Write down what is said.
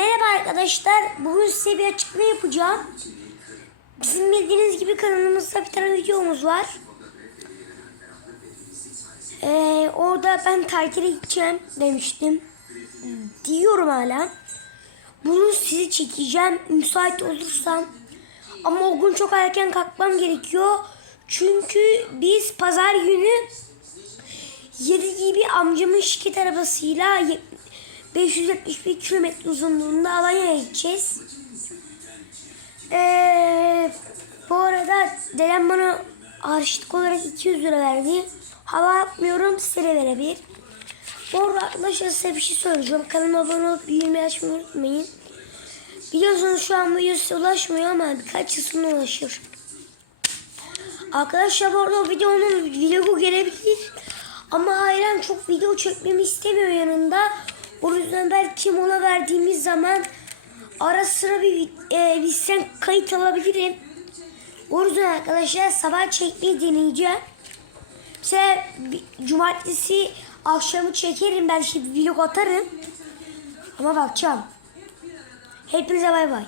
Merhaba arkadaşlar. Bugün size bir açıklama yapacağım. Bizim bildiğiniz gibi kanalımızda bir tane videomuz var. Ee, orada ben tatile gideceğim demiştim. Diyorum hala. Bunu size çekeceğim müsait olursam. Ama o gün çok erken kalkmam gerekiyor. Çünkü biz pazar günü 7 gibi amcamın şirket arabasıyla 571 kilometre uzunluğunda Alanya'ya gideceğiz. Ee, bu arada dedem bana harçlık olarak 200 lira verdi. Hava yapmıyorum size verebilir. Bu arada arkadaşlar size bir şey söyleyeceğim. Kanalıma abone olup bildirimleri açmayı unutmayın. Biliyorsunuz şu an video size ulaşmıyor ama birkaç yıl ulaşır. Arkadaşlar bu arada videonun vlogu gelebilir. Ama Hayran çok video çekmemi istemiyor yanında. Yüzden belki mola verdiğimiz zaman ara sıra bir e, bizden kayıt alabilirim. O yüzden arkadaşlar sabah çekmeyi deneyeceğim. Mesela cumartesi akşamı çekerim belki vlog atarım. Ama bakacağım. Hepinize bay bay.